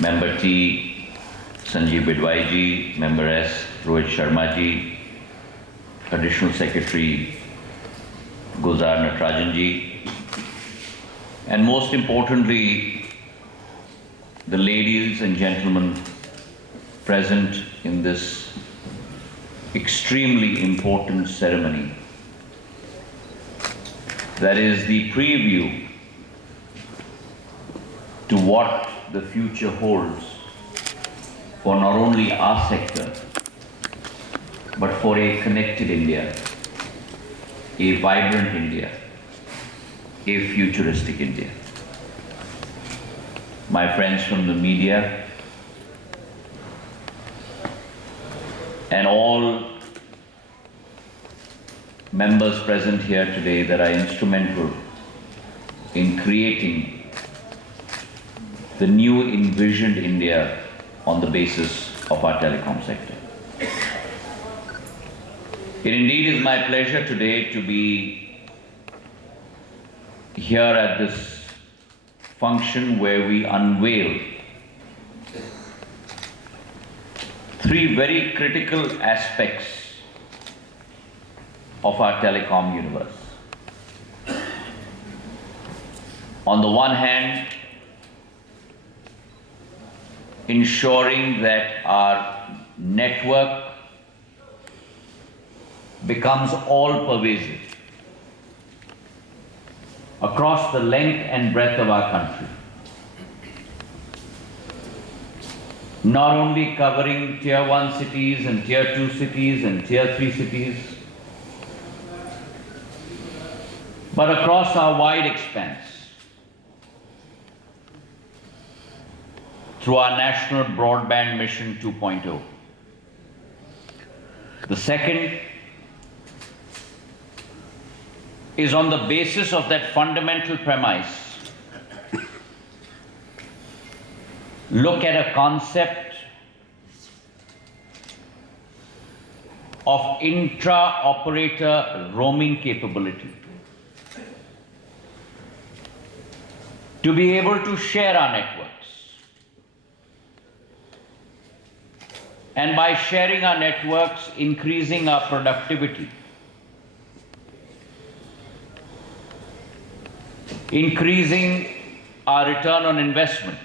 Member T, Sanjeev Bidwai ji, Member S, Rohit Sharma ji, Additional Secretary Gulzar Natarajan ji, and most importantly, the ladies and gentlemen present in this extremely important ceremony. That is the preview to what the future holds for not only our sector, but for a connected India, a vibrant India, a futuristic India. My friends from the media and all members present here today that are instrumental in creating the new envisioned India on the basis of our telecom sector. It indeed is my pleasure today to be here at this function where we unveil three very critical aspects of our telecom universe. On the one hand, ensuring that our network becomes all-pervasive across the length and breadth of our country, not only covering Tier 1 cities and Tier 2 cities and Tier 3 cities, but across our wide expanse through our National Broadband Mission 2.0. The second is on the basis of that fundamental premise, look at a concept of intra-operator roaming capability to be able to share our networks. And by sharing our networks, increasing our productivity, increasing our return on investment,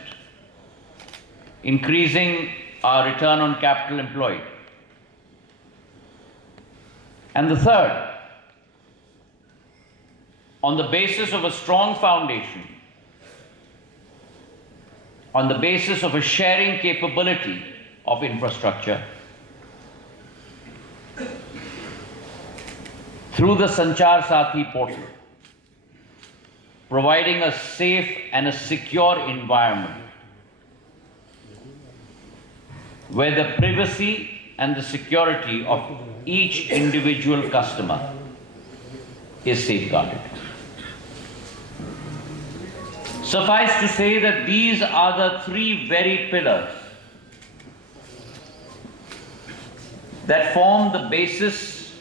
increasing our return on capital employed. And the third, on the basis of a strong foundation, on the basis of a sharing capability of infrastructure, through the SANCHAR SATHI portal, providing a safe and a secure environment where the privacy and the security of each individual customer is safeguarded. Suffice to say that these are the three very pillars that form the basis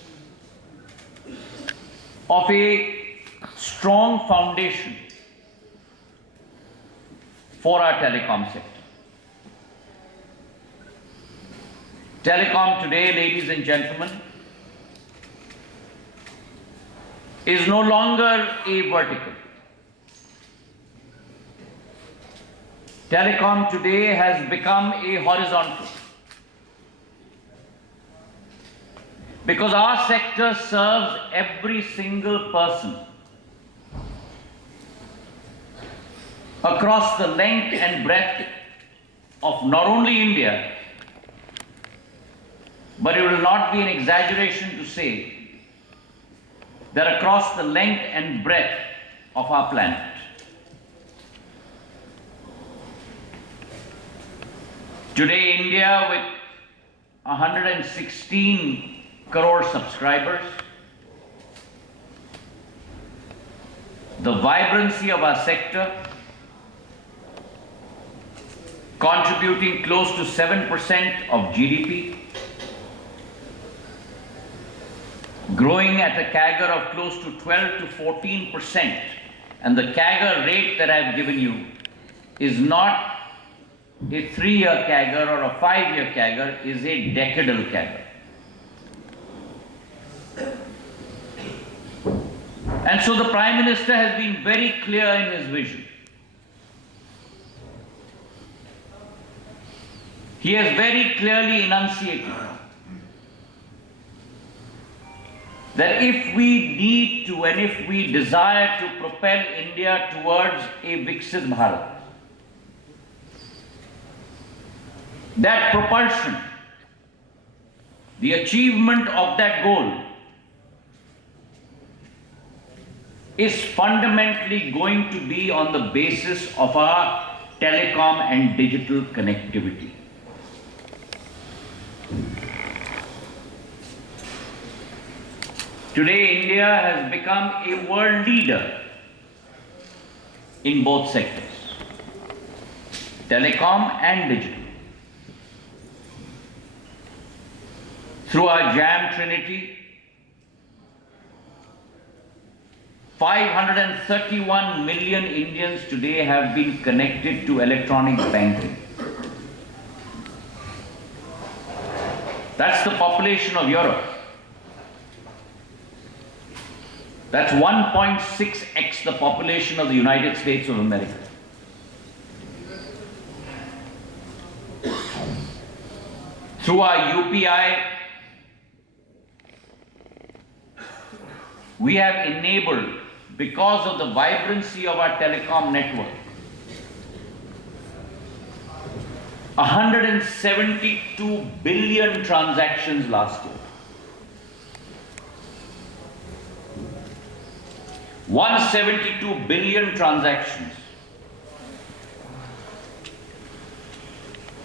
of a strong foundation for our telecom sector. Telecom today, ladies and gentlemen, is no longer a vertical. Telecom today has become a horizontal, because our sector serves every single person across the length and breadth of not only India, but it will not be an exaggeration to say that across the length and breadth of our planet. Today, India, with 116 crore subscribers, the vibrancy of our sector, contributing close to 7% of GDP, growing at a CAGR of close to 12 to 14%, and the CAGR rate that I've given you is not a 3-year CAGR or a 5-year CAGR is a decadal CAGR. And so the Prime Minister has been very clear in his vision. He has very clearly enunciated that if we need to and if we desire to propel India towards a Viksit Bharat, that propulsion, the achievement of that goal, is fundamentally going to be on the basis of our telecom and digital connectivity. Today, India has become a world leader in both sectors, telecom and digital. Through our JAM Trinity, 531 million Indians today have been connected to electronic banking. That's the population of Europe. That's 1.6x the population of the United States of America. Through our UPI, we have enabled, because of the vibrancy of our telecom network, 172 billion transactions last year. 172 billion transactions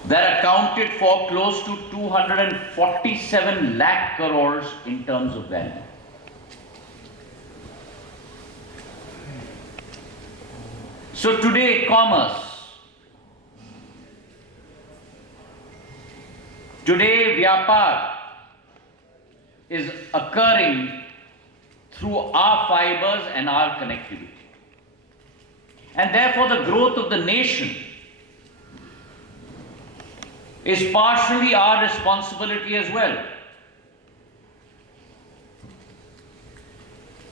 that accounted for close to 247 lakh crores in terms of value. So today, commerce, today, vyapar is occurring through our fibers and our connectivity. And therefore, the growth of the nation is partially our responsibility as well.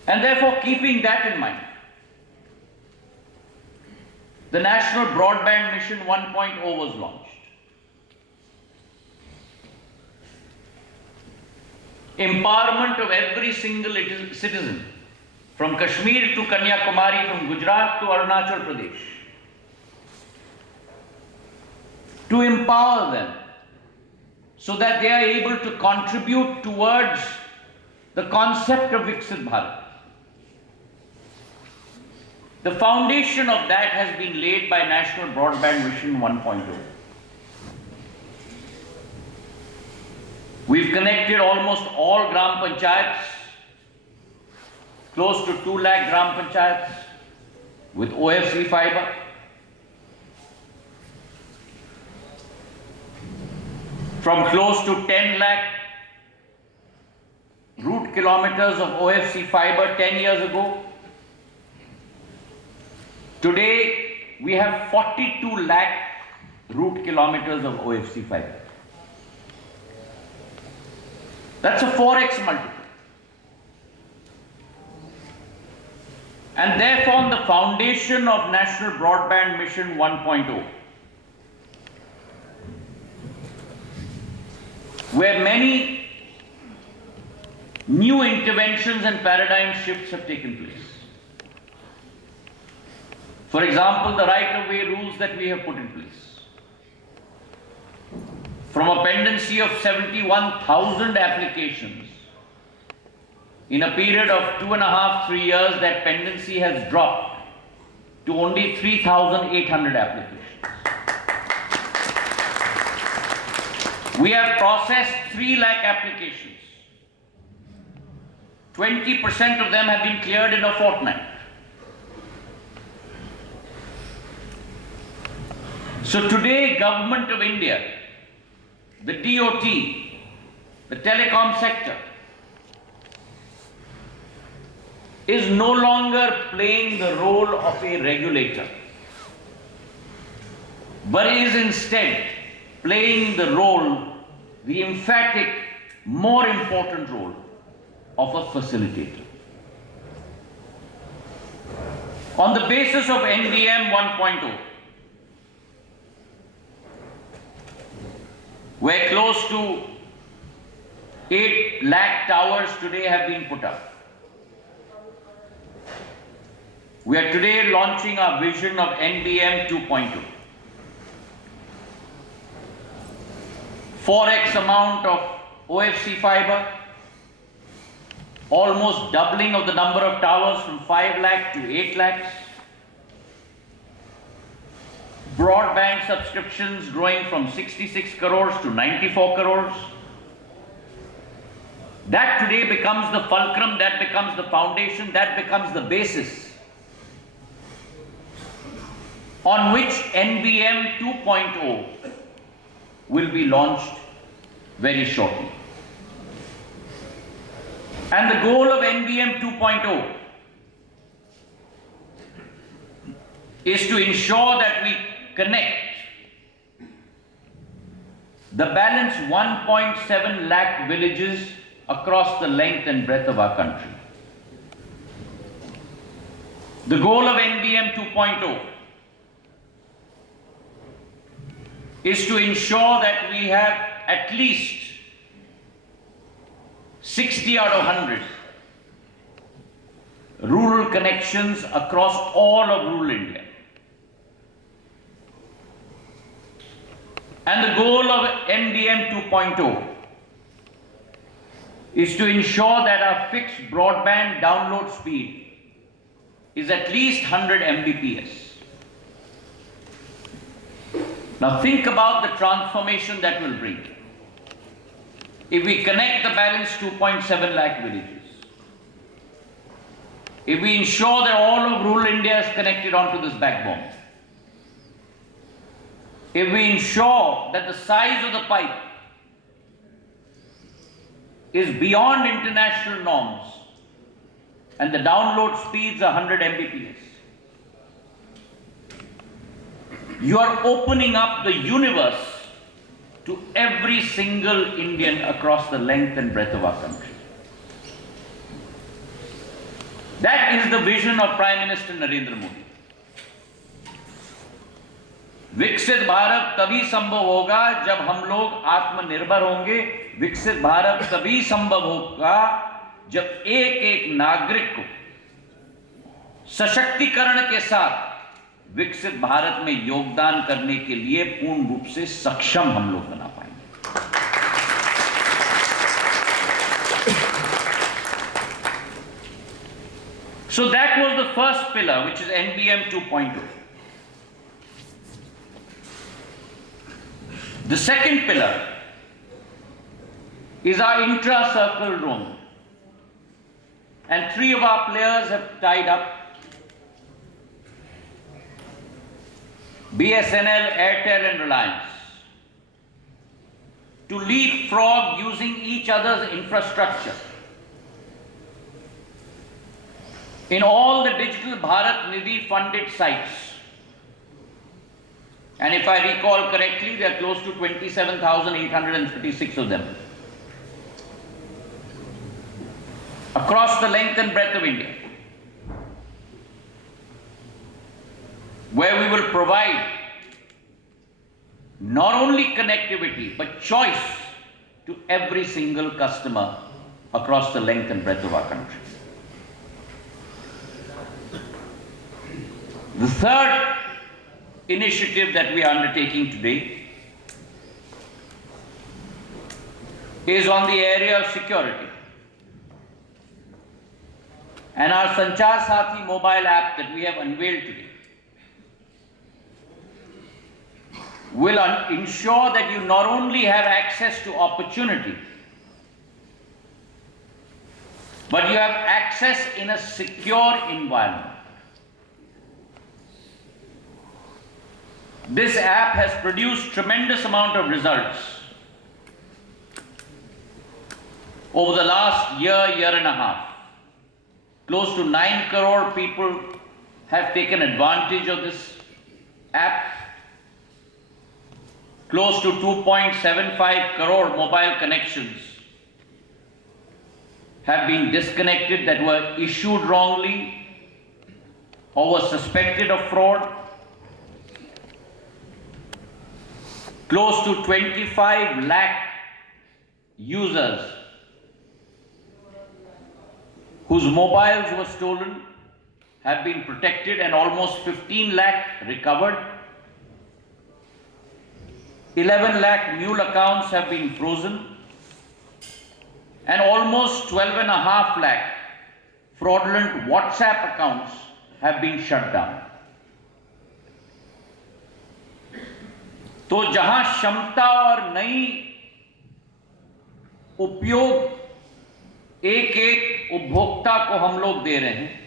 And therefore, keeping that in mind, the National Broadband Mission 1.0 was launched. Empowerment of every single citizen, from Kashmir to Kanyakumari, from Gujarat to Arunachal Pradesh, to empower them so that they are able to contribute towards the concept of Viksit Bharat. The foundation of that has been laid by National Broadband Mission 1.0. We've connected almost all Gram Panchayats, close to 2 lakh Gram Panchayats, with OFC fiber. From close to 10 lakh route kilometers of OFC fiber 10 years ago, today we have 42 lakh route kilometers of OFC fiber. That's a 4x multiple. And therefore, on the foundation of National Broadband Mission 1.0, where many new interventions and paradigm shifts have taken place. For example, the right-of-way rules that we have put in place. From a pendency of 71,000 applications, in a period of 2.5 to 3 years, that pendency has dropped to only 3,800 applications. We have processed 3 lakh applications. 20% of them have been cleared in a fortnight. So today, Government of India, the DOT, the telecom sector, is no longer playing the role of a regulator, but is instead playing the role, the emphatic, more important role of a facilitator. On the basis of NBM 1.0, where close to 8 lakh towers today have been put up, we are today launching our vision of NBM 2.0. 4x amount of OFC fiber, almost doubling of the number of towers from 5 lakh to 8 lakhs. Broadband subscriptions growing from 66 crores to 94 crores. That today becomes the fulcrum, that becomes the foundation, that becomes the basis on which NBM 2.0 will be launched very shortly. And the goal of NBM 2.0 is to ensure that we connect the balance 1.7 lakh villages across the length and breadth of our country. The goal of NBM 2.0 is to ensure that we have at least 60 out of 100 rural connections across all of rural India. And the goal of NBM 2.0 is to ensure that our fixed broadband download speed is at least 100 Mbps. Now think about the transformation that will bring. If we connect the balance 2.7 lakh villages, if we ensure that all of rural India is connected onto this backbone, if we ensure that the size of the pipe is beyond international norms and the download speeds are 100 Mbps, you are opening up the universe to every single Indian across the length and breadth of our country. That is the vision of Prime Minister Narendra Modi. विकसित भारत तभी संभव होगा जब हम लोग आत्मनिर्भर होंगे। विकसित भारत तभी संभव होगा जब एक एक नागरिक को सशक्तिकरण के साथ विकसित भारत में योगदान करने के लिए पूर्ण रूप से सक्षम हम लोग बना पाएंगे। So that was the first pillar, which is NBM 2.0. The second pillar is our intra-circle roam. And 3 of our players have tied up. BSNL, Airtel and Reliance, to leapfrog using each other's infrastructure in all the Digital Bharat Nidhi funded sites. And if I recall correctly, there are close to 27,836 of them across the length and breadth of India, where we will provide not only connectivity but choice to every single customer across the length and breadth of our country. The third initiative that we are undertaking today is on the area of security. And our SANCHAR SATHI mobile app that we have unveiled today will ensure that you not only have access to opportunity, but you have access in a secure environment. This app has produced tremendous amount of results over the last year and a half. Close to 9 crore people have taken advantage of this app. close to 2.75 crore mobile connections have been disconnected that were issued wrongly or were suspected of fraud. Close to 25 lakh users whose mobiles were stolen have been protected and almost 15 lakh recovered. 11 lakh mule accounts have been frozen and almost 12.5 lakh fraudulent WhatsApp accounts have been shut down. तो जहां क्षमता और नई उपयोग एक एक उपभोक्ता को हम लोग दे रहे हैं,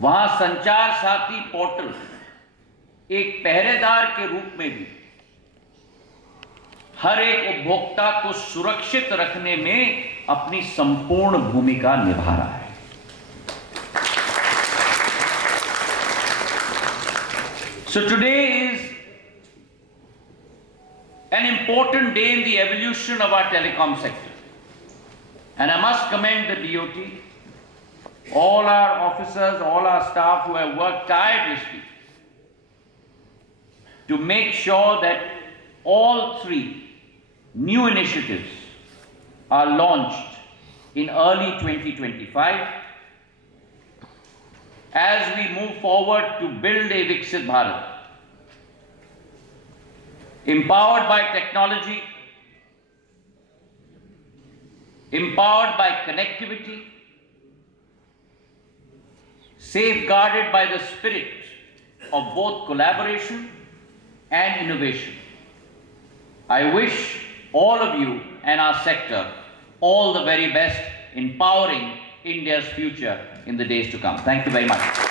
वहां संचार साथी पोर्टल एक पहरेदार के रूप में भी हर एक उपभोक्ता को सुरक्षित रखने में अपनी संपूर्ण भूमिका निभा रहा है। So today is an important day in the evolution of our telecom sector. And I must commend the DOT, all our officers, all our staff who have worked tirelessly to make sure that all three new initiatives are launched in early 2025 as we move forward to build a Viksit Bharat, empowered by technology, empowered by connectivity, safeguarded by the spirit of both collaboration and innovation. I wish all of you and our sector all the very best in powering India's future in the days to come. Thank you very much.